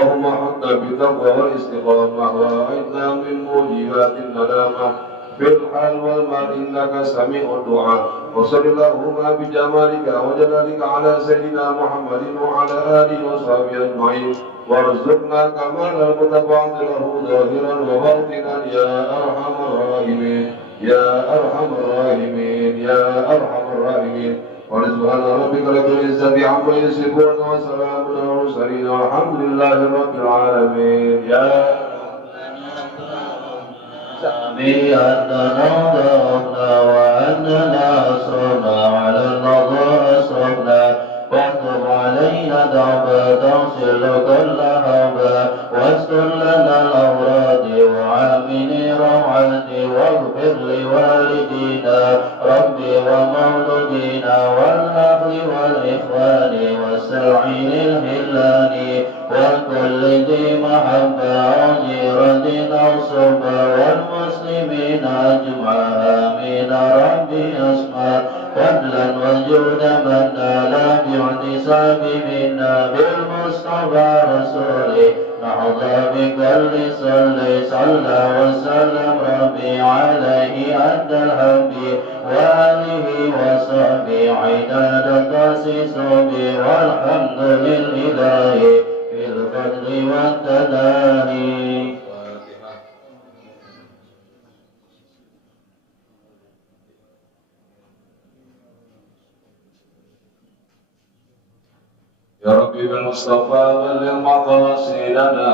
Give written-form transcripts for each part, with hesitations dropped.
اللهم حقنا بالتقوى والاستقامة وأعذنا من موجبات الندامة في الحال والمال إنك سميع الدعاء. وصل اللهم بجمالك وجلالك على سيدنا محمد وعلى آله وصحبه أجمعين وارزقنا كمال المتفاضله ظاهرا وباطنا يا أرحم الراحمين يا أرحم الراحمين يا أرحم الراحمين. ورزقنا ربك رب العزة عما يصفون وسلام على المرسلين والحمد لله رب العالمين. يا بأننا ضربنا وأننا أسرنا على النظر أسرنا واكتب علينا دعبا تغسل كل هوبا واستر لنا الأوراد وعامل روعات واغفر لوالدينا ربي ومولودينا والأهل والإخوان والسعين الهلان وكل ذي محبة أو جيرة أو صحبة والمسلمين أجمعين آمين. ربي أسمع فضلا وجود من لا باعتصام منا بالمصطفى رسولي نحظى بكل صلى وسلم ربي عليه أدى الحمد وآله وصحبه عداد تاسيس به والحمد لله في الفضل والتداهي. يا ربي بالمصطفى بلغ مقاصدنا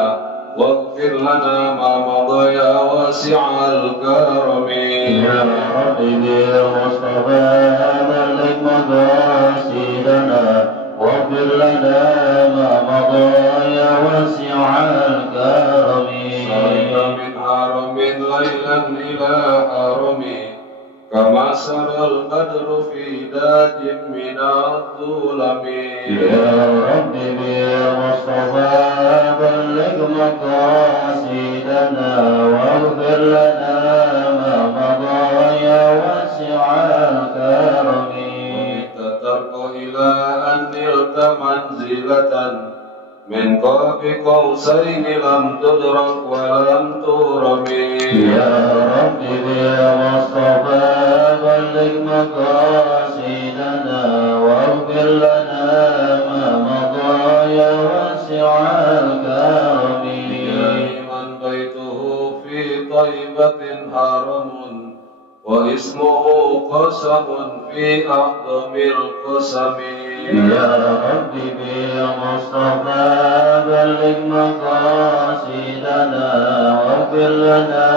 واغفر لنا ما مضى يا واسع الكرم. يا ربي بالمصطفى بلغ مقاصدنا واغفر لنا ما مضى يا واسع الكرم. صلى من حرم ليلا إلى حرم كما سرى القدر في داج من الظلم. يا رب بالمصطفى بلغ مقاصدنا واغفر لنا ما مضى يا واسع الكرم. تترك إلى أن نلت منزلة من قاب قوسين لم تدرك ولم ترم. يا رب بالمصطفى بلغ مقاصدنا واغفر لنا ما مضى يا واسع الكرم. من بيته في طيبة هرم واسمه قسم في أعظم القسم. يا رب بالمصطفى بلغ مقاصدنا واغفر لنا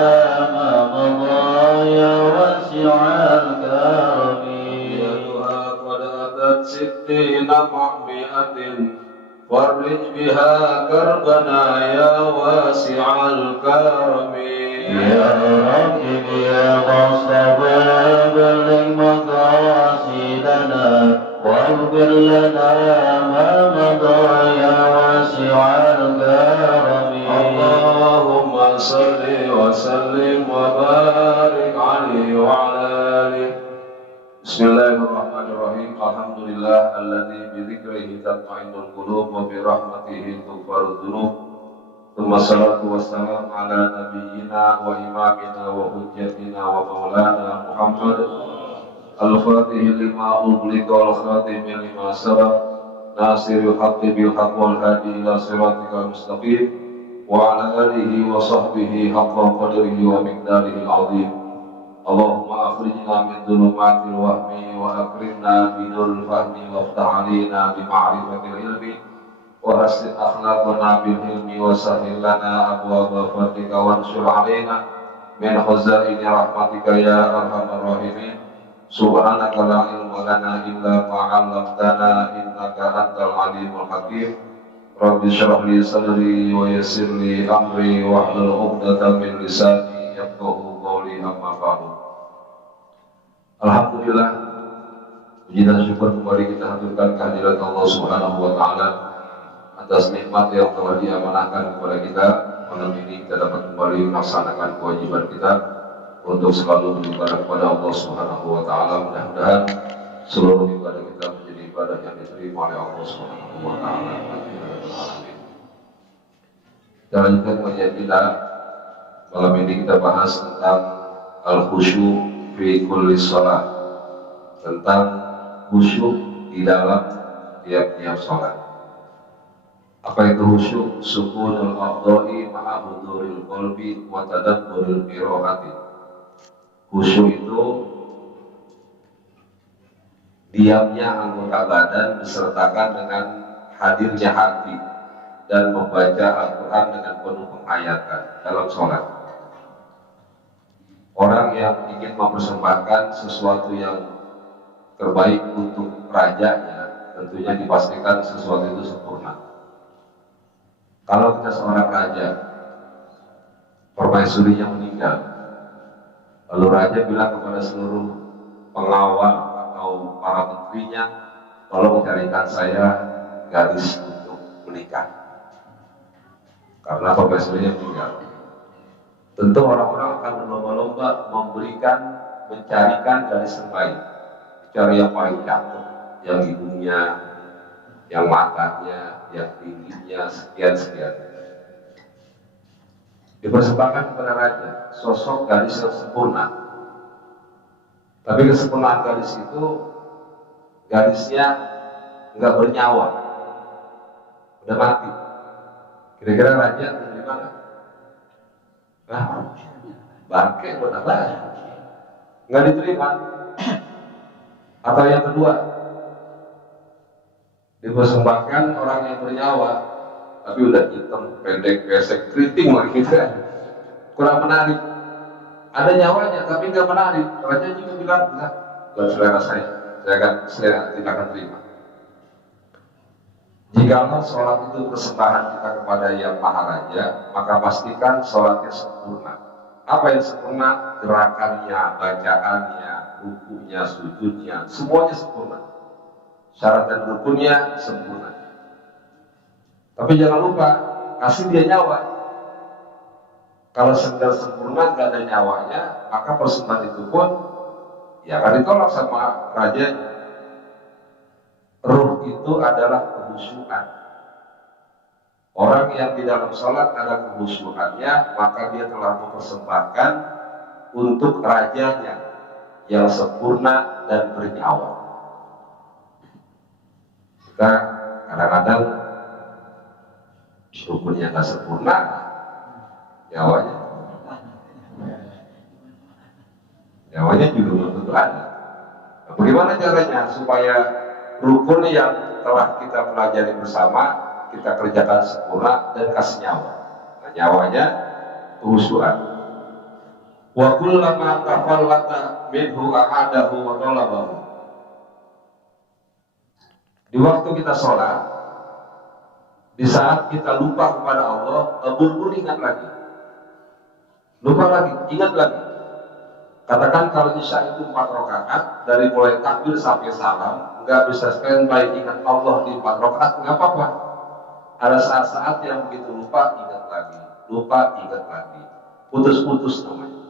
ما مضى يا واسع الكرم. يدها قد أتت 60 مع 100 فرج بها كربنا يا واسع الكرم. يا رب بالمصطفى بلغ مقاصدنا واغفر لنا ما مضى يا واسع الكرم. اللهم صل وسلم وبارك عليه وعلى آله. بسم الله الرحمن الرحيم. الحمد لله الذي بذكره تطمئن القلوب وبرحمته تغفر الذنوب. ثم الصلاة والسلام على نبينا وإمامنا وحجتنا ومولانا محمد الفاتح لما أغلق والخاتم لما سبق ناصر الحق بالحق والهادي إلى صراطك المستقيم وعلى آله وصحبه حق قدره ومقداره العظيم. اللهم أخرجنا من ظلمات الوهم وأكرمنا بنور الفهم وافتح علينا بمعرفة العلم وحسن أخلاقنا بالعلم وسهل لنا أبواب فضلك وانشر علينا من خزائن رحمتك يا أرحم الراحمين. سبحانك لا علم لنا إلا ما علمتنا إنك أنت العليم الحكيم. رب اشرح لي صدري ويسر لي أمري واحلل عقدة من لساني يفقهوا قولي أما بعد. Alhamdulillah, puji dan syukur kembali kita haturkan kehadirat Allah Subhanahu wa Ta'ala atas nikmat yang telah diamanahkan kepada kita. Malam ini kita dapat kembali melaksanakan kewajiban kita untuk selalu beribadah kepada Allah Subhanahu wa Ta'ala. Mudah-mudahan seluruh ibadah kita menjadi ibadah yang diterima oleh Allah Subhanahu wa Ta'ala. Kita lanjutkan kajian kita. Malam ini kita bahas tentang al-khusyuk fi kulli shalah, tentang khusyuk di dalam tiap-tiap sholat. Apa itu khusyuk? Sukunul a'dha'i ma'a huduril qalbi wa tadabburil qiraati. Khusyuk itu diamnya anggota badan disertakan dengan hadirnya hati dan membaca Al-Quran dengan penuh penghayatan dalam sholat. Orang yang ingin mempersembahkan sesuatu yang terbaik untuk rajanya, tentunya dipastikan sesuatu itu sempurna. Kalau kita seorang raja, permaisurinya meninggal, lalu raja bilang kepada seluruh pengawal atau para menterinya, tolong carikan saya gadis untuk menikah, karena permaisurinya meninggal. Tentu orang-orang akan berlomba-lomba mencarikan gadis yang baik, cari yang paling cakep, yang hidungnya, yang matanya, yang tingginya sekian. Dipersembahkan kepada raja sosok gadis yang sempurna. Tapi kesempurnaan gadis itu, gadisnya nggak bernyawa, udah mati. Kira-kira raja dari mana? Bangke buat apa? Nggak diterima. Atau yang kedua, dipersembahkan orang yang bernyawa, tapi udah hitam, pendek, pesek, keriting lagi gitu kan, kurang menarik. Ada nyawanya tapi nggak menarik. Raja juga bilang, enggak, bukan selera saya tidak akan terima. Jikalau sholat itu persembahan kita kepada Yang Maha Raja, maka pastikan sholatnya sempurna. Apa yang sempurna? Gerakannya, bacaannya, rukunya, sujudnya, semuanya sempurna. Syarat dan rukunnya sempurna. Tapi jangan lupa, kasih dia nyawa. Kalau sedang sempurna gak ada nyawanya, maka persembahan itu pun ya akan ditolak sama rajanya. Ruh itu adalah kehusyukan. Orang yang di dalam sholat ada kehusyukannya, maka dia telah mempersembahkan untuk rajanya yang sempurna dan bernyawa. Kita kadang-kadang rukunnya nggak sempurna, nyawanya juga belum tentu ada. Nah, bagaimana caranya supaya rukun yang telah kita pelajari bersama kita kerjakan sempurna dan kasih nyawa? Nah, nyawanya kehusyukan. Wa kullama tafallata minhu ahadahu wa talabahu. Di waktu kita sholat, di saat kita lupa kepada Allah, buru-buru ingat lagi, lupa lagi, ingat lagi. Katakan kalau isya itu 4 rakaat, dari mulai takbir sampai salam, nggak bisa standby ingat Allah di 4 rakaat, nggak apa-apa. Ada saat-saat yang begitu lupa, ingat lagi, putus-putus namanya.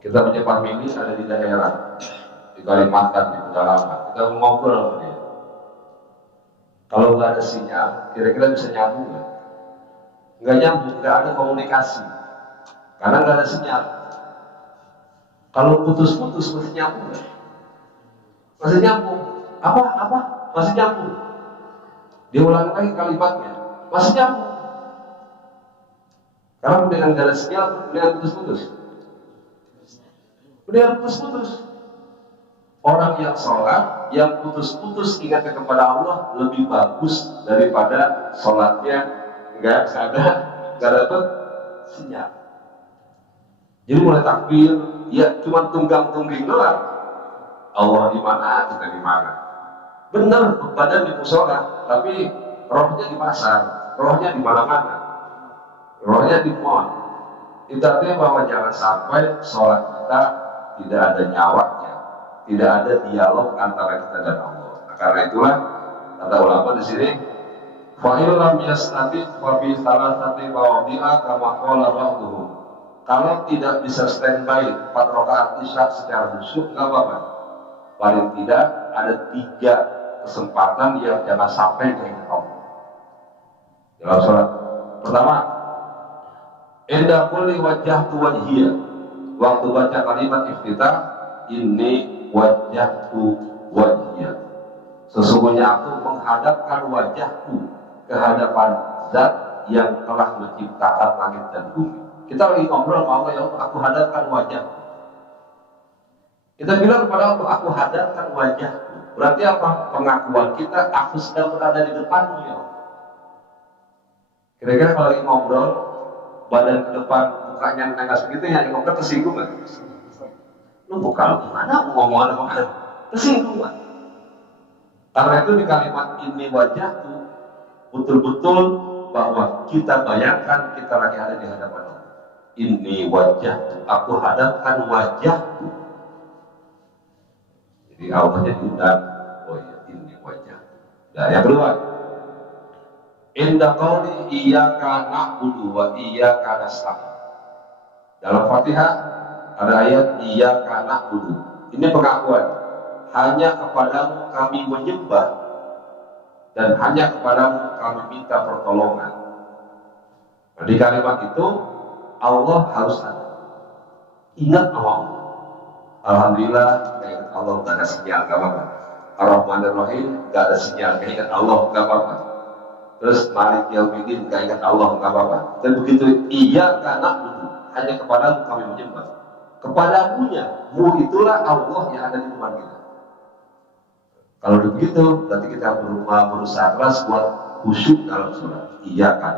Kita punya famili ada di daerah, di Kalimantan, di pedalaman, kita ngobrol sama dia. Kalau nggak ada sinyal, kira-kira bisa nyambung nggak? Nggak nyambung, nggak ada komunikasi, karena nggak ada sinyal. Kalau putus-putus masih nyambung nggak? Masih nyambung. Apa? Masih nyambung. Dia ulang lagi kalimatnya, masih nyambung. Karena dengan nggak ada sinyal, dengan putus-putus. Dengan putus-putus. Orang yang sholat, yang putus-putus ingatnya kepada Allah lebih bagus daripada sholatnya nggak dapat sinyal. Jadi mulai takbir, ya cuma tunggang-tungging doang. Allah di mana, kita di mana. Benar, badan di musola, tapi rohnya di pasar, rohnya di mana-mana, rohnya di mall. Itu artinya bahwa jangan sampai sholat kita tidak ada nyawanya, tidak ada dialog antara kita dan Allah. Nah, karena itulah kata ulama di sini, fa'ilam yastati wa bi salasati mawdi'a kama qala ba'dhum. Kalau tidak bisa standby 4 rakaat isya secara khusyuk, nggak apa-apa. Paling tidak ada 3 kesempatan yang jangan sampai keingat Allah. dalam sholat. Pertama, inda kulli wajjahtu wajhiya. Waktu baca kalimat iftitah, inni wajjahtu wajhiya. Sesungguhnya aku menghadapkan wajahku ke hadapan Zat yang telah menciptakan langit dan bumi. Kita lagi ngobrol sama Allah, ya Allah, aku hadapkan wajahku. Kita bilang kepada Allah, aku hadapkan wajahku. Berarti apa? Pengakuan kita, aku sedang berada di depanmu, ya Allah. Kira-kira kalau lagi ngobrol, badan ke depan, mukanya nengah segitu, yang ngobrol tersinggung nggak? Lu bukan gimana, ngomong apa? Tersinggung nggak? Karena itu di kalimat ini wajahku, betul-betul bahwa kita bayangkan kita lagi ada di hadapan Allah. Ini wajahku, aku hadapkan wajahku. Jadi awalnya diundang, oh ya, ini wajahku. Nah, yang kedua, inda qauli iyyaka na'budu wa iyyaka nasta'in. Dalam Fatihah ada ayat iyyaka na'budu. Ini pengakuan, hanya kepadamu kami menyembah dan hanya kepadamu kami minta pertolongan. Nah, di kalimat itu Allah harus ada. Ingat Allah. Alhamdulillah, kayak Allah gak ada sinyal, gak apa-apa. Ar-Rahman Ar-Rahim gak ada sinyal, kayak ingat Allah, gak apa-apa. Terus Malik Yaumiddin gak ingat Allah, gak apa-apa. Dan begitu iyyaka na'budu, hanya kepadamu kami menyembah. Kepadamunya, mu itulah Allah yang ada di depan kita. Kalau begitu, berarti kita berusaha keras buat khusyuk dalam sholat. Iyyaka.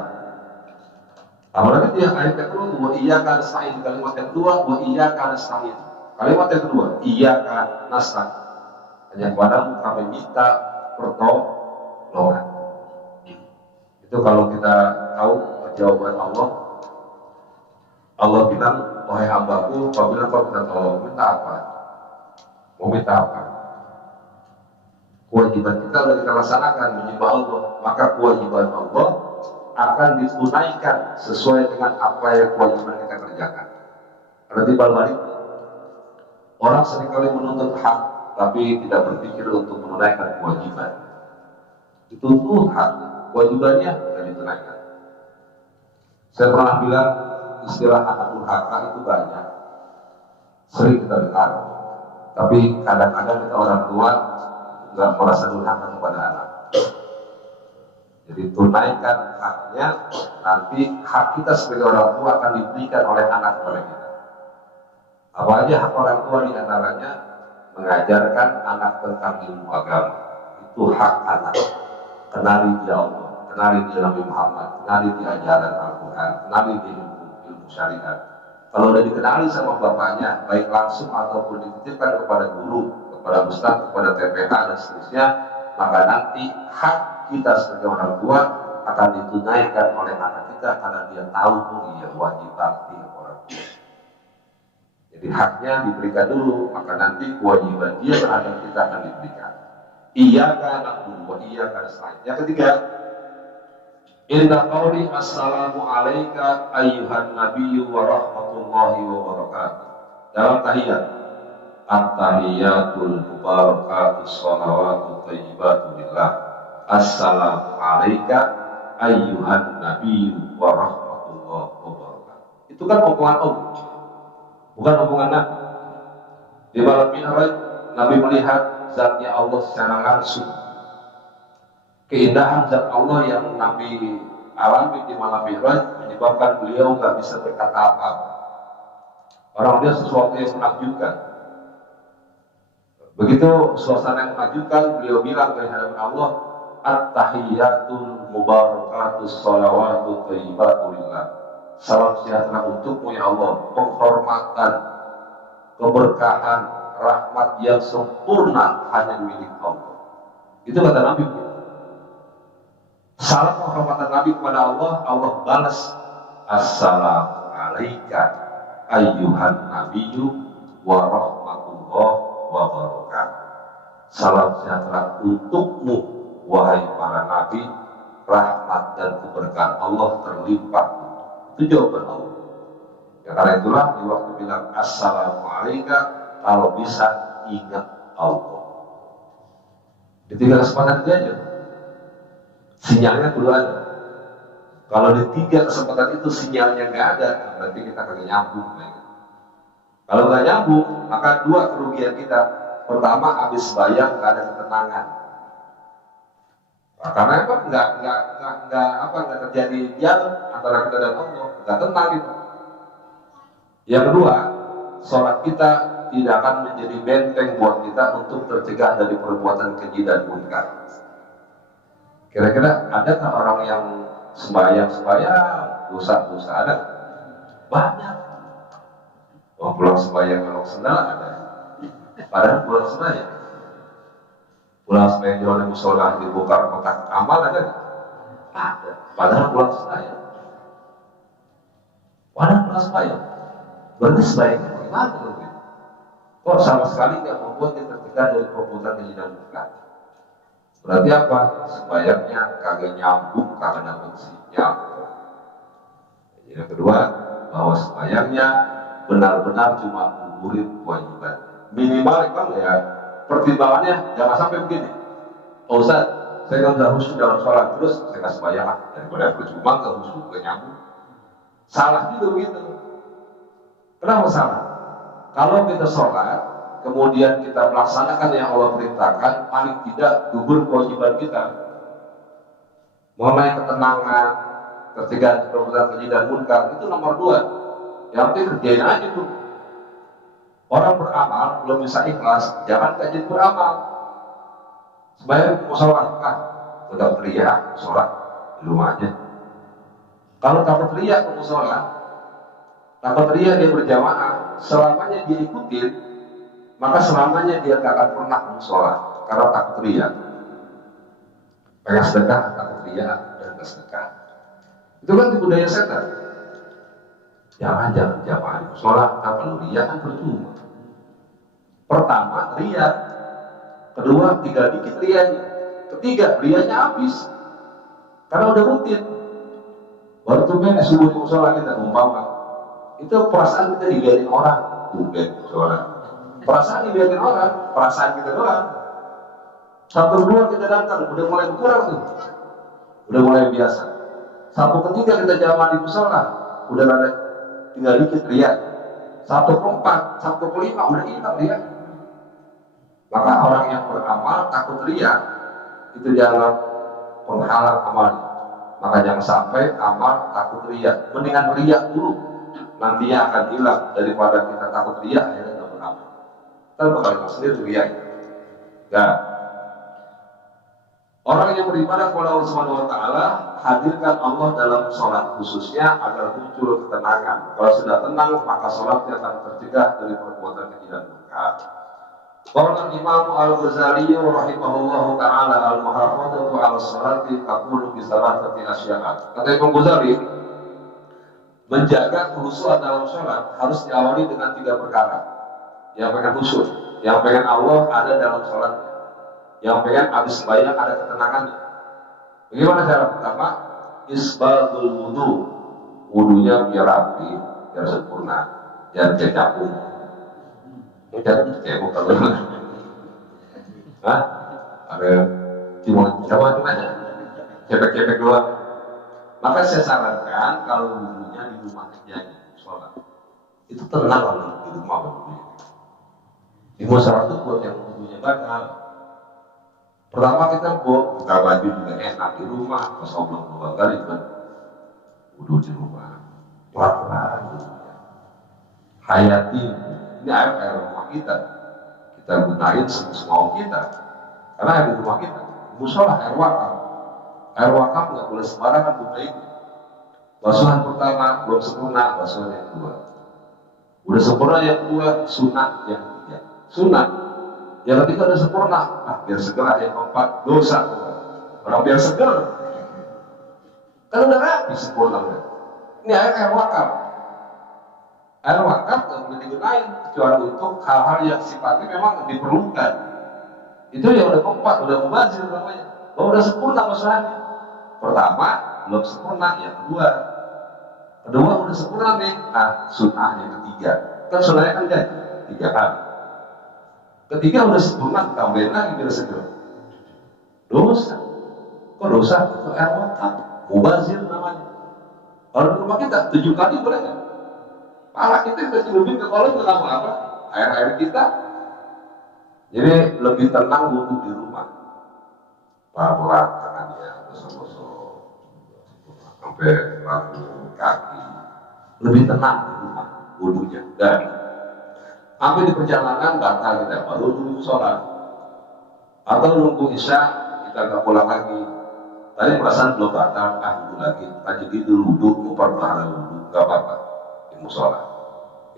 Apalagi dia ayat kedua, wa iyyaka nasta'in. Kalimat kedua, wa iyyaka nasta'in. Kalimat yang kedua, iyyaka nasta'in. Hanya kepadamu kami minta pertolongan. Itu kalau kita tahu jawaban Allah. Allah bilang, wahai hambaku, apabila kau minta tolong, minta apa? Mau minta apa? Kewajiban kita sudah kita laksanakan menyembah Allah, maka kewajiban Allah akan ditunaikan sesuai dengan apa yang kewajiban kita kerjakan. Karena timbal balik, orang seringkali menuntut hak tapi tidak berpikir untuk menunaikan kewajiban. Dituntut hak, kewajibannya tidak ditunaikan. Saya pernah bilang istilah anak durhaka itu banyak, sering kita dengar. Tapi kadang-kadang kita orang tua nggak merasa durhaka kepada anak. Jadi tunaikan haknya, nanti hak kita sebagai orang tua akan diberikan oleh anak kepada kita. Apa aja hak orang tua di antaranya mengajarkan anak tentang ilmu agama. Itu hak anak. Kenali dia Allah, kenali dia Nabi Muhammad, kenali dia ajaran Al-Quran, kenali dia ilmu syariat. Kalau udah dikenali sama bapaknya, baik langsung ataupun dititipkan kepada guru, kepada ustaz, kepada TPH dan seterusnya, maka nanti hak kita sebagai orang tua akan ditunaikan oleh anak kita karena dia tahu dia wajib bakti orang tua. Jadi haknya diberikan dulu, maka nanti kewajiban dia terhadap kita akan diberikan. Iyyaka na'budu wa iyyaka nasta'in. Yang ketiga, inna qauli assalamu alayka ayyuhan nabiyyu wa rahmatullahi wa barakatuh. Dalam tahiyat, at-tahiyatul mubarakatus shalawatu thayyibatu lillah. Assalamu alayka ayyuhan nabiyyu wa rahmatullahi wa barakatuh. Itu kan omongan Allah, bukan omongan Nabi. Di malam Mi'raj, Nabi melihat zatnya Allah secara langsung. Keindahan zat Allah yang Nabi alami di malam Mi'raj menyebabkan beliau nggak bisa berkata apa-apa. Orang dia sesuatu yang menakjubkan. Begitu suasana yang menakjubkan, beliau bilang dari hadapan Allah, at-tahiyatul mubarakatus shalawatu thayyibatu lillah. Salam sejahtera untukmu ya Allah, penghormatan, keberkahan, rahmat yang sempurna hanya milik Allah. Itu kata Nabi. Salam penghormatan Nabi kepada Allah, Allah balas assalamu alayka ayyuhan nabiyyu wa rahmatullah wa barakatuh. Salam sejahtera untukmu wahai para nabi, rahmat dan keberkahan Allah terlimpah. Itu jawaban Allah. Ya, karena itulah di waktu bilang assalamu alayka, kalau bisa ingat Allah. Di tiga kesempatan itu aja sinyalnya dulu ada. Kalau di 3 kesempatan itu sinyalnya nggak ada, berarti kita kagak nyambung. Kalau nggak nyambung, maka 2 kerugian kita. Pertama, habis bayang nggak ada ketenangan. Nah, karena apa? Nggak terjadi dialog antara kita dan Allah, nggak tenang gitu. Yang kedua, sholat kita tidak akan menjadi benteng buat kita untuk tercegah dari perbuatan keji dan munkar. Kira-kira adakah orang yang sembahyang dosa ada? Banyak. Mau pulang sembahyang kalau sendal ada. Padahal pulang sembahyang di musola dibuka kotak amal ada? Ada. Padahal pulang sembahyang. Berarti sembahyangnya bagaimana? Kok sama sekali nggak membuat kita tercegah dari perbuatan keji dan munkar? Berarti apa? Sembahyangnya kagak nyambung karena fungsinya. Yang kedua, bahwa sembahyangnya benar-benar cuma gugurin kewajiban. Minimal kan ya, pertimbangannya jangan sampai begini. Oh Ustaz, saya kan udah khusyuk dalam sholat, terus saya nggak sembahyang daripada percuma nggak khusyuk, nggak nyambung. Salah juga begitu. Kenapa salah? Kalau kita sholat, kemudian kita melaksanakan yang Allah perintahkan, paling tidak gugur kewajiban kita. Mengenai ketenangan, tercegah perbuatan keji dan munkar, itu nomor 2. Yang penting kerjain aja tuh. Orang beramal belum bisa ikhlas, jangan jadi beramal. Sebaiknya mau sholat, udah teriak, sholat di rumah aja. Kalau takut teriak mau sholat, takut teriak dia berjamaah, selamanya dia ikutin, maka selamanya dia gak akan pernah mau sholat karena takut teriak. Pengen sedekah, takut teriak dan gak sedekah. Itu kan budaya setan. Jangan jamaah sholat, apa lu riak kan percuma. Pertama riak, kedua tinggal dikit riaknya, ketiga riaknya habis karena udah rutin. Baru tuh subuh sholat kita umpama itu perasaan kita dilihatin orang, sholat. Perasaan dilihatin orang, perasaan kita doang. 1-2 kita datang, udah mulai berkurang tuh, udah mulai biasa. 1/3 kita jamaah di musola, udah ada tinggal dikit riak. 1/4, 1/5 udah hilang riak. Maka orang yang beramal takut riak itu dianggap penghalang amalnya. Maka jangan sampai amal takut riak. Mendingan riak dulu, nantinya akan hilang daripada kita takut riak akhirnya nggak beramal. Kita bakal sendiri riak. Nah, orang yang beribadah kepada Allah Subhanahu Wa Taala, hadirkan Allah dalam sholat khususnya agar muncul ketenangan. Kalau sudah tenang, maka sholatnya akan tercegah dari perbuatan keji dan munkar. Qala Imam Al-Ghazali rahimahullahu taala al-muhafadzatu 'ala sholati taqulu bi salatati asya'a. Kata Imam Ghazali, menjaga khusyuan dalam sholat harus diawali dengan 3 perkara. Yang pengen khusyuk, yang pengen Allah ada dalam sholatnya, yang pengen habis sembahyang ada ketenangannya. Bagaimana cara pertama? Isbagul wudu. Wudunya biar rapi, biar sempurna, jangan kayak capung. Jangan kayak bukan benar. Ada timur Jawa itu aja, cepek-cepek doang. Maka saya sarankan kalau wudunya di rumah aja sholat, itu tenang kalau di rumah wudunya. Di musola itu buat yang wudunya batal. Pertama kita buka baju juga enak di rumah, pas oblong 2 kali kan wudu di rumah, pelan-pelan wudunya. Hayati, ini air rumah kita gunain semau kita, karena air di rumah kita. Musola air wakaf nggak boleh sembarangan gunain. Basuhan pertama belum sempurna, basuhan yang kedua udah sempurna, yang kedua sunat, yang ketiga sunat, yang ketiga udah sempurna, biar segera, yang keempat dosa. Orang biar seger kan udah rapi sempurna. Ini air wakaf. Air wakaf nggak boleh digunain kecuali untuk hal-hal yang sifatnya memang diperlukan. Itu yang udah keempat, udah mubazir namanya. Udah sempurna masalahnya. Pertama belum sempurna, yang kedua udah sempurna nih. Sunnah yang ketiga, kan sunnahnya kan 3 kali. Ketiga udah sempurna, tambahin lagi biar segera. Dosa. Kok dosa? Itu air wakaf, mubazir namanya. Kalau di rumah kita 7 kali boleh nggak? Pala kita udah celupin ke kolam nggak apa-apa. Air kita. Jadi lebih tenang wudhu di rumah. Pelan-pelan tangannya gosok-gosok sampai ragu kaki. Lebih tenang di rumah wudhunya. Dan sampai di perjalanan batal kita baru dulu sholat. Atau nunggu isya kita nggak pulang lagi. Tadi perasaan belum batal, wudhu lagi. Lanjut itu wudhu, memperbaharui wudhu, nggak apa-apa. Di musola.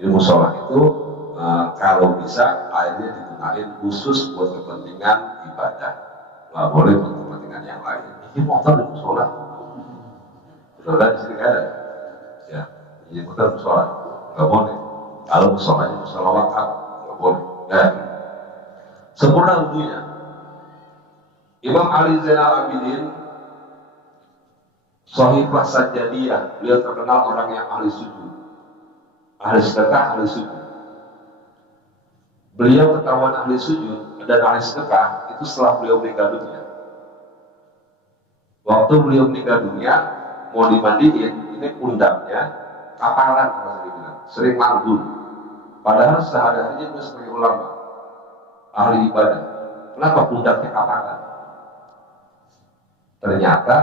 Di musola itu kalau bisa airnya digunakan khusus buat kepentingan ibadah, nggak boleh buat kepentingan yang lain. Ini motor di musola, saudara di sini ada, ya, ini motor musola, nggak boleh. Kalau musolanya musola wakaf, nggak boleh. Dan sempurna wudhunya. Imam Ali Zainal Abidin, Shahifah Sajadiyah, beliau terkenal orang yang ahli sujud, ahli sedekah, ahli sujud. Beliau ketahuan ahli sujud dan ahli sedekah itu setelah beliau meninggal dunia. Waktu beliau meninggal dunia, mau dimandiin, ini pundaknya kapalan, sering manggung. Padahal sehari-harinya dia sebagai ulama, ahli ibadah. Kenapa pundaknya kapalan? Ternyata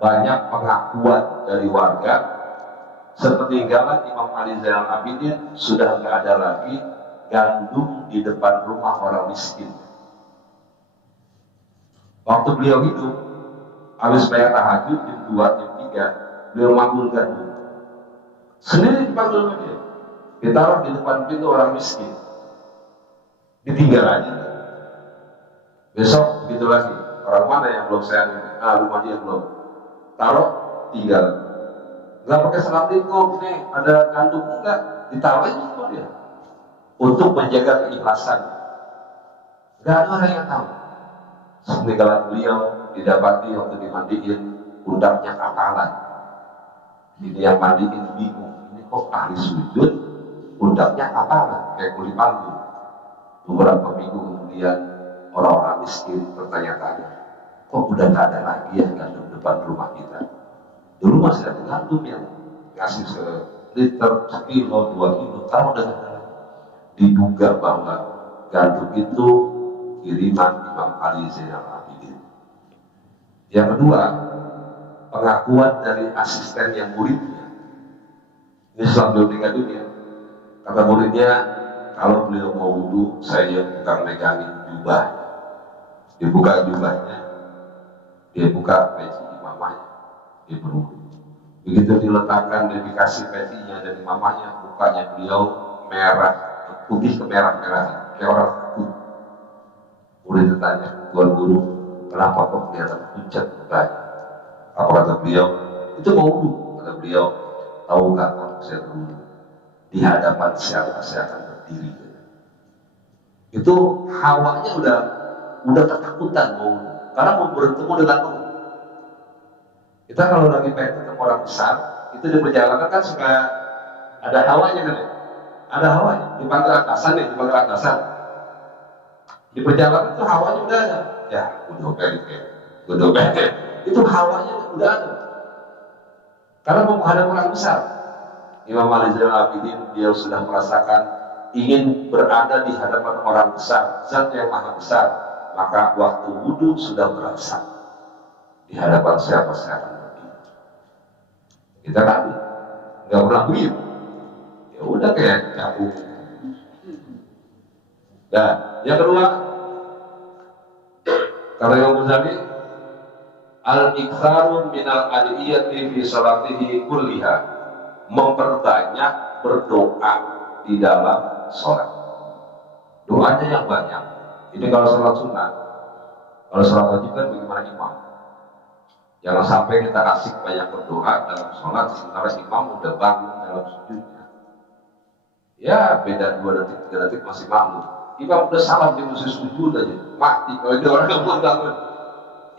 banyak pengakuan dari warga sepeninggalan Imam Ali Zainal Abidin sudah nggak ada lagi gandum di depan rumah orang miskin. Waktu beliau hidup, habis bayar tahajud jam 2, jam 3, beliau manggul gandum. Sendiri dipanggil sama dia, ditaruh di depan pintu orang miskin. Ditinggal aja. Besok begitu lagi. Orang mana yang belum saya ini? Rumah dia belum. Taruh, tinggal. Nggak pakai assalamualaikum, nih ada gandum, enggak. Ditaruh aja sama dia. Untuk menjaga keikhlasan. Gak ada orang yang tahu. Sepeninggalan beliau didapati waktu dimandiin pundaknya kapalan. Ini yang mandiin bingung. Ini kok ahli sujud pundaknya kapalan kayak kulit panggung. Beberapa minggu kemudian orang-orang miskin bertanya-tanya, kok udah gak ada lagi ya gandum depan rumah kita? Dulu masih ada gandum yang ngasih seliter, sekilo, 2 kilo. Tahu udah gak ada. Diduga bahwa gandum itu kiriman Imam Ali Zainal Abidin. Yang kedua, pengakuan dari asisten yang muridnya. Ini setelah beliau meninggal dunia, kata muridnya, kalau beliau mau wudhu, saya bukan megangin jubah. Dia buka jubahnya, dia buka peci imamahnya, dia berwudhu. Begitu diletakkan, dia dikasih pecinya dan imamahnya, mukanya beliau merah, putih kemerah-merahan, kayak orang takut. Murid ditanya, Tuan Guru, kenapa kok kelihatan pucat mukanya? Apa kata beliau? Itu mau wudhu. Kata beliau, tahu nggak kalau saya berwudhu? Di hadapan siapa saya akan berdiri? Itu hawanya udah ketakutan mau wudhu, karena mau bertemu dengan Allah. Kita kalau lagi pengen ketemu orang besar, itu di perjalanan kan suka ada hawanya kan ya? Ada hawanya, dipanggil atasan ya, dipanggil atasan. Di perjalanan itu hawanya udah ada. Ya, udah balik. Itu hawanya udah ada. Karena mau menghadap orang besar. Imam Ali Zainal Abidin, dia sudah merasakan ingin berada di hadapan orang besar, zat yang maha besar. Maka waktu wudhu sudah berasa di hadapan siapa saya akan berdiri. Kita kan nggak pernah begitu. Ya udah kayak cabut. Dan yang kedua, kata Imam Ghazali, al-iktsaru minal adiyati fi salatihi kulliha, memperbanyak berdoa di dalam sholat. Doanya yang banyak. Ini kalau sholat sunnah. Kalau sholat wajib kan bagaimana imam? Jangan sampai kita asik banyak berdoa dalam sholat sementara imam udah bangun dalam sujudnya. Ya beda 2 detik, 3 detik masih maklum. Imam udah salam, dia masih sujud aja, mati kalau dia orang yang belum bangun.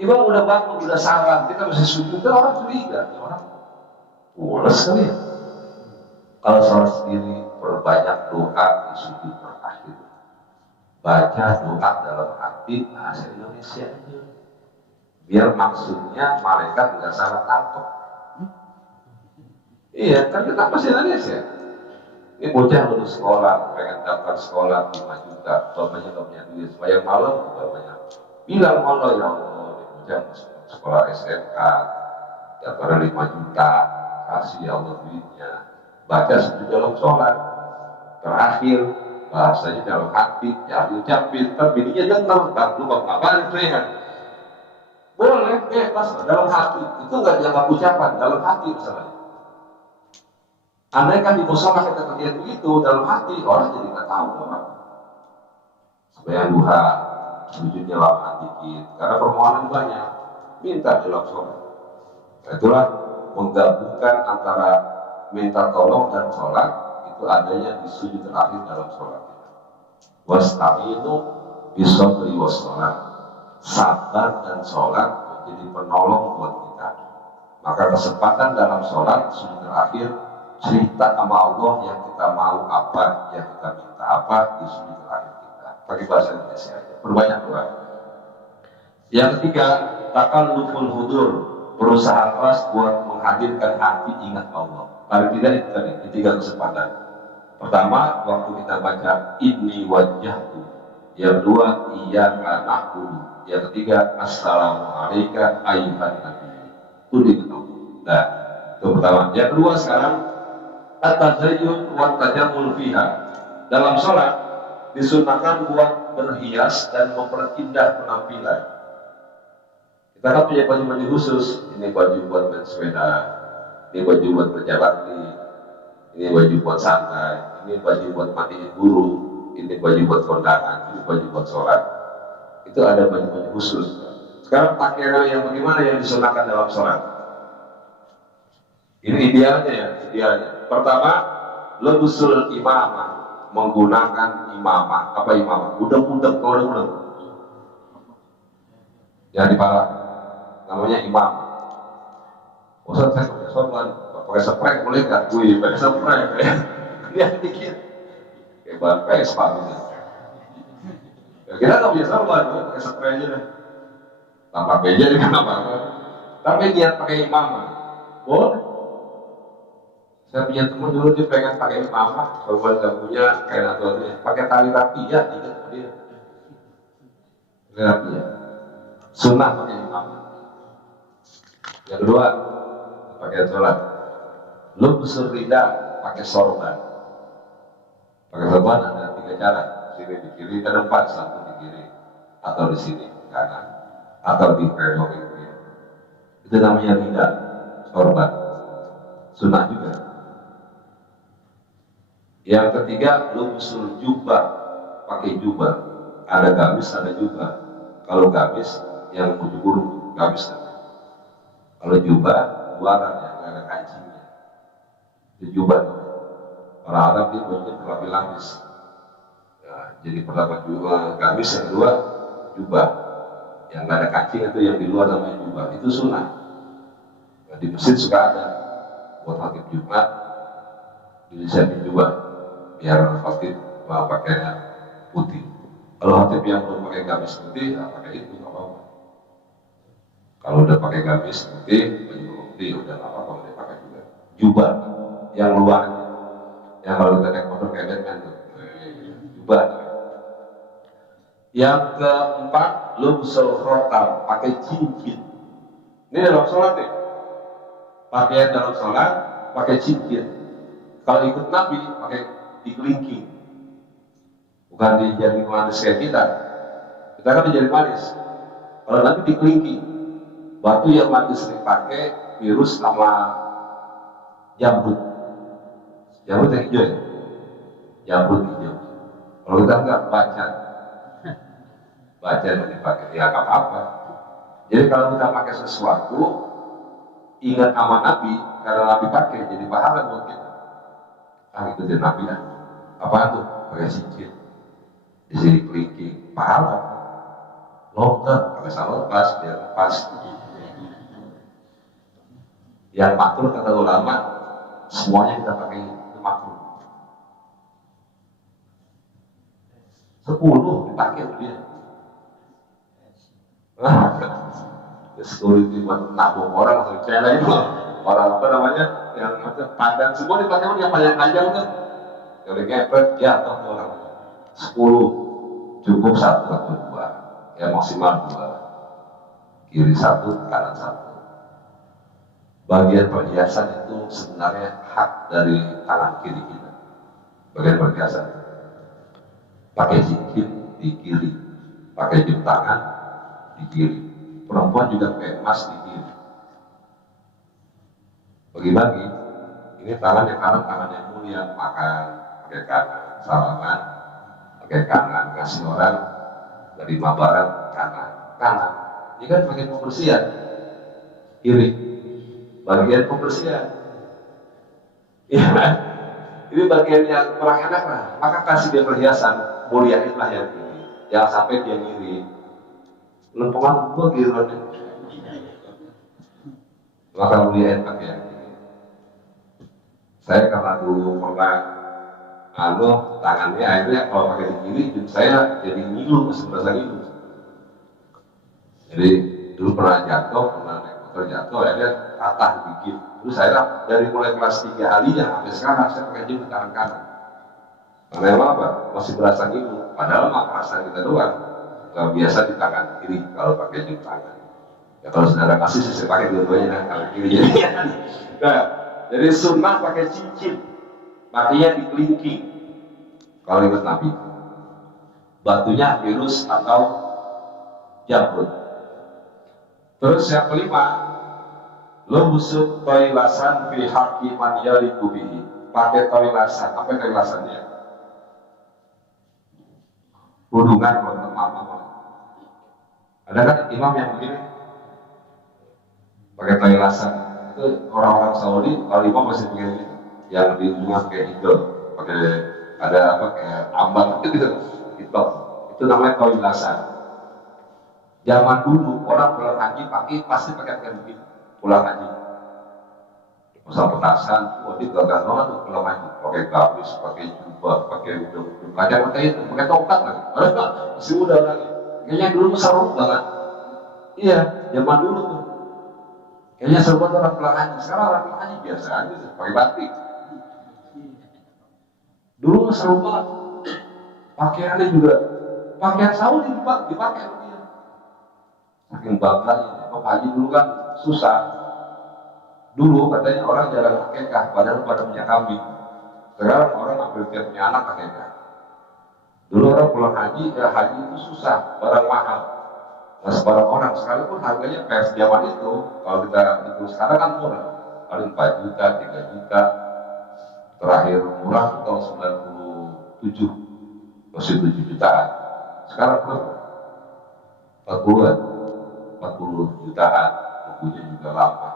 Imam udah bangun, udah salam, kita masih sujud, kan orang curiga, orang pulas kali ya. Kalau sholat sendiri, perbanyak doa di sujud terakhir. Baca doa dalam hati bahasa Indonesia aja, biar maksudnya malaikat nggak salah tangkap. Iya, kan kita masih Indonesia. Ini bocah lulus sekolah, pengen daftar sekolah 5 juta, bapaknya nggak punya duit, supaya malam bapaknya bilang Allah ya Allah, ini bocah masuk sekolah SMK, daftar 5 juta, kasih ya Allah duitnya, baca sujud dalam sholat, terakhir bahasanya dalam hati, ya ucapin, tapi bininya dengar, tak lupa ngapain ya. Boleh, bebas dalam hati, itu nggak dianggap ucapan, dalam hati misalnya. Andai kan di musola kita terjadi begitu dalam hati, orang jadi nggak tahu orang. Supaya duha, sujudnya lama dikit, karena permohonan banyak, minta dalam sholat. Itulah menggabungkan antara minta tolong dan sholat itu adanya di sujud terakhir dalam sholat. Wasta'inu bisabri wassalat. Sabar dan sholat menjadi penolong buat kita. Maka kesempatan dalam sholat sujud terakhir cerita sama Allah yang kita mau apa, yang kita minta apa di sujud terakhir kita. Pakai bahasa Indonesia aja. Perbanyak doa. Yang ketiga, takalluful hudur, berusaha keras buat menghadirkan hati ingat Allah. Paling tidak itu tadi, di 3 kesempatan. Pertama, waktu kita baca inni wajjahtu. Yang kedua, iyyaka na'budu. Yang ketiga, assalamualaikum ayyuhan nabi. Itu diketahui. Nah, itu pertama. Yang kedua sekarang, at-tazayyun wa tajammul fiha. Dalam sholat disunahkan buat berhias dan memperindah penampilan. Kita kan punya baju-baju khusus. Ini baju buat main sepeda, ini baju buat berjalan, ini baju buat santai, ini baju buat mandiin burung, ini baju buat kondangan, ini baju buat sholat. Itu ada baju-baju khusus. Sekarang pakaian yang bagaimana yang disunahkan dalam sholat? Ini idealnya ya, idealnya. Pertama, lebusul imamah, menggunakan imamah. Apa imamah? Udeng-udeng, udeng-udeng. Yang di kepala, namanya imam. Ustaz, saya pakai sorban, pakai spray boleh nggak? Wih, pakai spray, lihat dikit. Kayak bahan Vespa gitu. Ya, kita nggak punya sorban, pakai spray aja deh. Tampak beja juga nggak apa-apa. Tapi niat pakai imamah, boleh. Saya punya teman dulu dia pengen pakai imamah, sorban nggak punya, kayak aturannya, pakai tali rapi ya, tidak dia. Tali rapi ya. Sunnah pakai imamah. Yang kedua, pakai sholat. Lubsul rida, pakai sorban. Pakai sorban ada 3 cara. Sini di kiri, ada 4, satu di kiri, atau di sini di kanan, atau di kedok ini. Itu namanya rida, sorban. Sunnah juga. Yang ketiga, lubsul jubah, pakai jubah. Ada gamis, ada jubah. Kalau gamis yang baju burung, gamis. Kalau jubah, luaran ya, nggak ada kancingnya. Itu jubah. Orang Arab dia bajunya berlapis-lapis. Ya, jadi pertama gamis, yang kedua jubah. Yang nggak ada kancing itu yang di luar namanya jubah. Itu sunnah. Nah, di masjid suka ada buat khatib Jumat, disiapin jubah biar khatib pakainya putih. Kalau khatib yang belum pakai gamis putih, ya pakai itu nggak apa-apa. Kalau udah pakai gamis putih, baju putih, udah nggak apa-apa, boleh pakai juga. Jubah yang luar, yang kalau kita naik motor kayak Batman tuh, jubah. Yang keempat, lubsul khotam, pakai cincin. Ini dalam sholat nih, pakaian dalam sholat pakai cincin. Kalau ikut Nabi pakai dikelingking, bukan di jari manis kayak kita. Kita kan di jari manis. Kalau Nabi dikelingking, batu yang Nabi sering pakai virus sama jamrut. Jamrut yang hijau ya? Jamrut hijau. Kalau kita enggak, baca yang dipakai, ya nggak apa-apa. Jadi kalau kita pakai sesuatu, ingat sama Nabi, karena Nabi pakai, jadi pahala buat kita. Ah, itu dari Nabi lah. Apaan tuh? Pakai cincin. Di sini kelingking, pahala. Lontar, pakai salon lepas, biar lepas. Yang makruh kata ulama, semuanya kita pakai itu makruh. 10 dipakai dia. Nah, 10 itu buat nabung orang langsung celeng loh. orang apa namanya yang padan semua dipakai yang panjang tuh. Kalau ngepet jatuh tuh orang 10 cukup satu atau dua, ya maksimal dua, kiri satu kanan satu. Bagian perhiasan itu sebenarnya hak dari tangan kiri kita. Bagian perhiasan pakai cincin di kiri, pakai jam tangan di kiri, perempuan juga pakai emas di kiri. Bagi-bagi, ini tangan yang kanan tangan yang mulia, makan pakai kanan, salaman pakai kanan, kasih orang dari mabaran kanan. Ini kan bagian pembersihan. Kiri bagian pembersihan. Ya, ini bagian yang kurang enak lah. Maka kasih dia perhiasan, muliainlah yang ini. Jangan sampai dia ngiri. Lempengan gua gitu. Maka muliain pakai yang ini. Saya karena dulu pernah tangannya akhirnya kalau pakai di kiri, saya jadi ngilu, berasa ngilu. Jadi dulu pernah naik motor jatuh, akhirnya patah dikit. Terus saya dari mulai kelas 3 alinya sampai sekarang saya pakai jam di tangan kanan. Karena emang apa? Masih berasa ngilu. Padahal mah perasaan kita doang. Gak biasa di tangan kiri kalau pakai jam tangan. Ya kalau saudara kasih saya pakai dua-duanya tangan kiri. Nah, jadi sunnah pakai cincin, makanya di kelingking. Kalau ingat Nabi, batunya virus atau jamrut. Terus yang kelima, lo busuk toilasan fi haqqi man yaliku bihi. Pakai toilasan, apa toilasannya? Hudungan untuk mama. Ada kan imam yang begini? Pakai toilasan. Itu orang-orang Saudi, kalau imam masih begini, yang di hubungan kayak idol, pakai ada apa kayak ambang gitu. Itu namanya toilasan. Zaman dulu orang pulang haji pasti pakai begini pulang haji. Masa petasan, dia gagal banget tuh pulang haji. Pakai gamis, pakai jubah, pakai udang, kadang pakai itu, pakai tongkat lagi. Padahal masih muda lagi. Kayaknya dulu seru banget. Iya, zaman dulu tuh. Kayaknya seru banget orang pulang haji. Sekarang orang pulang haji biasa aja, pakai batik. Dulu seru banget. Pakaiannya juga, pakaian Saudi dipakai. Saking bangganya, haji dulu kan susah. Dulu katanya orang jarang akekah, padahal pada punya kambing. Sekarang orang hampir tiap punya anak akekah. Dulu orang pulang haji itu susah, barang mahal. Nah, sebarang orang, sekalipun harganya kayak zaman itu, kalau kita itu sekarang kan murah, paling 4 juta, 3 juta. Terakhir murah tahun 97, masih 7 jutaan. Sekarang berapa? 40 jutaan, bukunya juga lama.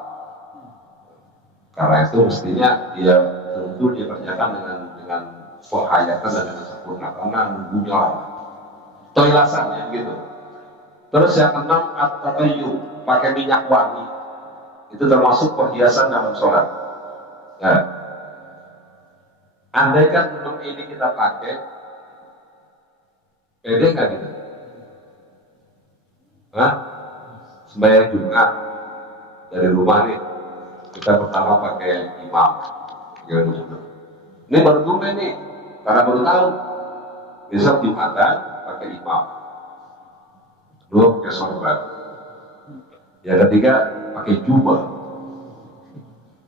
Karena itu mestinya dia tentu dia kerjakan dengan penghayatan dan dengan sempurna karena bukunya lama. Toilasannya gitu. Terus yang keenam at-tatayyub, pakai minyak wangi. Itu termasuk perhiasan dalam sholat. Nah, andaikan 6 ini kita pakai, pede nggak gitu? Hah? Sembahyang Jumat dari rumah nih, kita pertama pakai imam, ini baru tumben nih, karena baru tahu. Besok Jumatan pakai imam, dua pakai sorban, yang ketiga pakai jubah,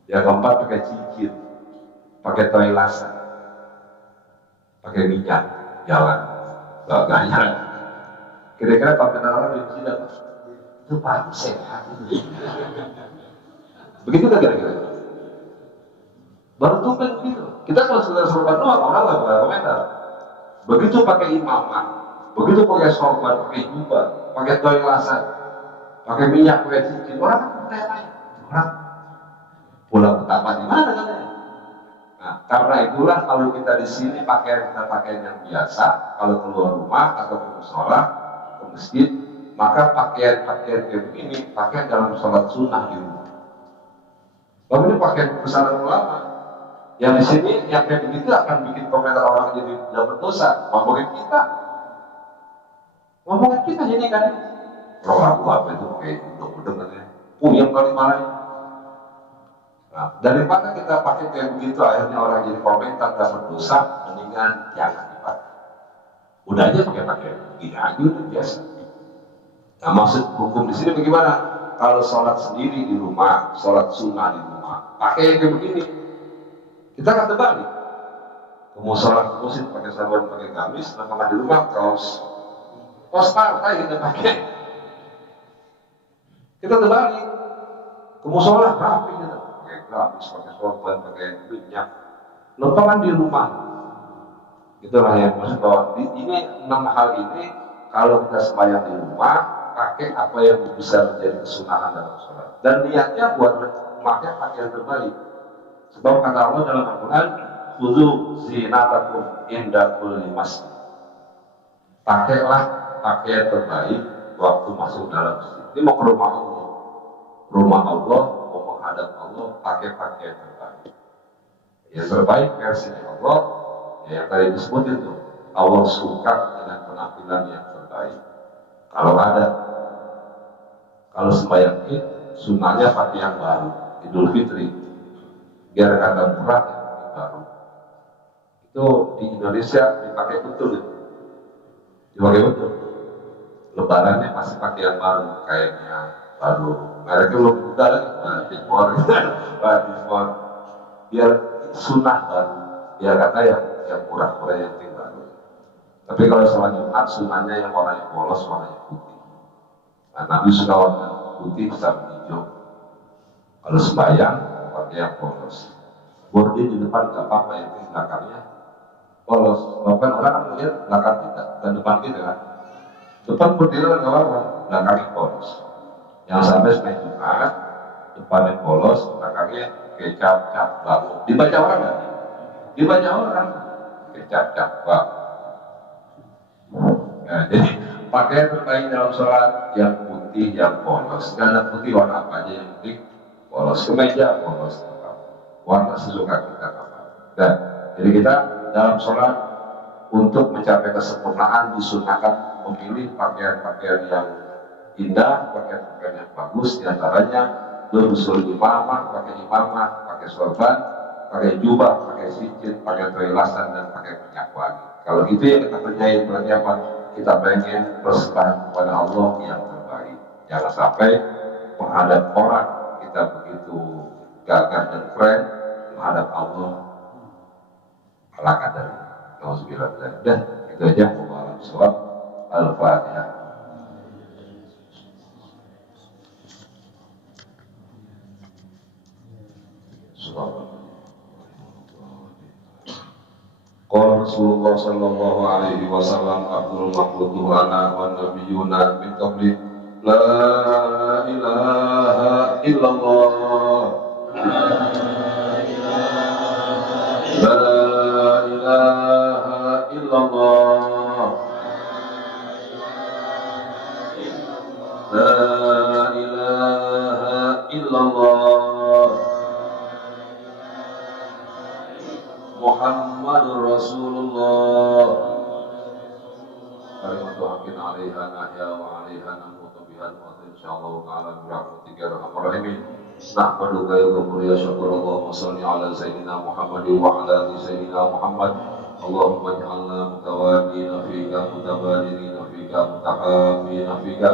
yang keempat pakai cincin, pakai toilasan, pakai minyak, jalan, gak. Kira-kira kalau orang di masjid apa? Itu paling sehat. Begitu kan kira-kira? Baru tumpen begitu. Kita kalau sudah sorban doang, orang nggak boleh komentar. Begitu pakai imamah, begitu pakai sorban, pakai jubah, pakai toilasan, pakai minyak, pakai cincin, orang kan bertanya-tanya. Orang pulang betapa di mana katanya? Nah, karena itulah kalau kita di sini kita pakaian yang biasa, kalau keluar rumah atau ke musola, ke masjid, maka pakaian kayak begini pakaian dalam sholat sunnah di rumah. Lalu ini pakaian pesanan ulama. Yang di sini yang kayak begitu akan bikin komentar orang jadi dapat dosa. Ngomongin kita jadi kan. Kalau aku apa itu kayak udang-udang katanya. Puyeng kali marahnya. Nah, daripada kita pakai kayak begitu akhirnya orang jadi komentar dan berdosa, mendingan jangan dipakai. Udah aja pakai begini aja udah biasa. Nah, maksud hukum di sini bagaimana? Kalau sholat sendiri di rumah, sholat sunnah di rumah, pakai kayak begini, kita akan terbalik. Mau sholat musik pakai sarung, pakai gamis, nah di rumah kaos partai kita pakai. Kita terbalik. Mau sholat rapi kita pakai gamis, pakai sorban, pakai minyak. Lepas di rumah. Itulah yang maksud bahwa ini 6 hal ini kalau kita sembahyang di rumah pakai apa yang bisa menjadi kesunahan dalam sholat. Dan niatnya buat memakai pakaian terbaik. Sebab kata Allah dalam Al-Quran, khudzu zinatakum inda kulli masjid. Pakailah pakaian terbaik waktu masuk dalam masjid. Ini mau ke rumah Allah. Rumah Allah, mau menghadap Allah, pakai pakaian terbaik. Yang terbaik versi Allah, ya yang tadi disebut itu. Allah suka dengan penampilan yang terbaik. Kalau sembahyang Id, sunnahnya pakai yang baru, Idul Fitri, biar kata murah yang baru. Itu di Indonesia dipakai betul, dipakai betul. Lebarannya masih pakai yang baru, kayaknya baru. Mereknya belum buka lagi, Badifon, biar sunnah baru, biar kata yang murah-murah yang baru. Tapi kalau sholat Jumat sunnahnya yang warnanya polos, warnanya putih. Nah, Nabi suka warna putih sama hijau. Kalau sembahyang pakai yang polos. Bordil di depan nggak apa-apa, yang di belakangnya polos. Bahkan orang kan melihat belakang kita dan depan kita kan. Depan bordil kan nggak apa-apa, belakangnya polos. Yang sampai sembahyang Jumat depannya polos, belakangnya kecap-cap bangun. Dibaca orang nggak? Dibaca orang. Kecap-cap bangun. Nah, jadi pakaian terbaik dalam sholat yang putih, yang polos. Gak ada putih warna apa aja yang penting polos. Kemeja polos, warna sesuka kita. Dan jadi kita dalam sholat untuk mencapai kesempurnaan disunahkan memilih pakaian-pakaian yang indah, pakaian-pakaian yang bagus. Diantaranya berusul imamah, pakai sorban, pakai jubah, pakai cincin, pakai toilasan dan pakai minyak wangi. Kalau itu yang kita kerjain berarti apa? Kita pengen persembahan kepada Allah yang terbaik. Jangan sampai menghadap orang kita begitu gagah dan keren, menghadap Allah ala kadar. Nauzubillah. Dan itu aja. Wallahu a'lam. Al-Fatihah. Qala Rasulullah sallallahu alaihi wasallam abdul makhluqu lana wa nabiyyuna min qabli la ilaha illallah la ilaha illallah la ilaha illallah Muhammadur Rasulullah. Kalimatu haqqin 'alaiha nahya wa 'alaiha namutu biha wa insyaallah ta'ala bi rahmatika ya arhamar rahimin. Nahmaduka ya ghafur ya syakur Allahumma shalli 'ala sayyidina Muhammadin wa 'ala ali sayyidina Muhammad. Allahumma ij'alna mutawaddina fika mutabadirina fika mutahabbina fika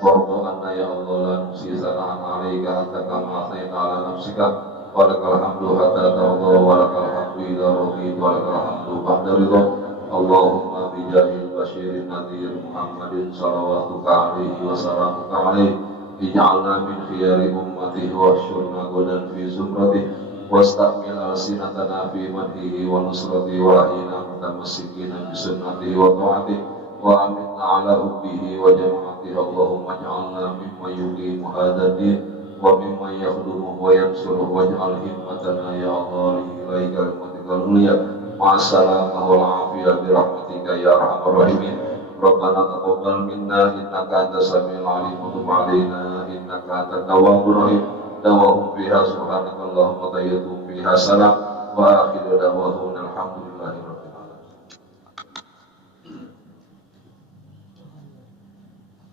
warḍa anna ya Allah la nuhsi sana'an 'alaika anta kama athnayta 'ala nafsika. Walakal hamdu hatta tarda walakal hamdu idza radita walakal hamdu ba'da ridha. Allahumma bijahil basyirin nadhir Muhammadin salawatuka alaihi wa salamuka alaihi ij'alna min khiyari ummatihi wa syurna godan fi zumratihi wastamil alsinatana fi madhihi wa nusratihi wa ahina mutamassikina bi sunnatihi wa ta'atihi wa amitna ala hubbihi wa jama'atihi. Allahumma ij'alna mimman yuqimu hadzal din wa mimman yakhdumuhu wa yansuruhu waj'al himmatana ya Allah ilaika rahmatikal mulia ma'assalamah wal afiyah bi rahmatika ya arhamar rahimin. Rabbana taqabbal minna innaka antas samiul alim wa tub alaina innaka antat tawwabur rahim. Dawahum fiha subhanakallahumma tayyibun fiha salam wa akhiru da'wahum alhamdulillahi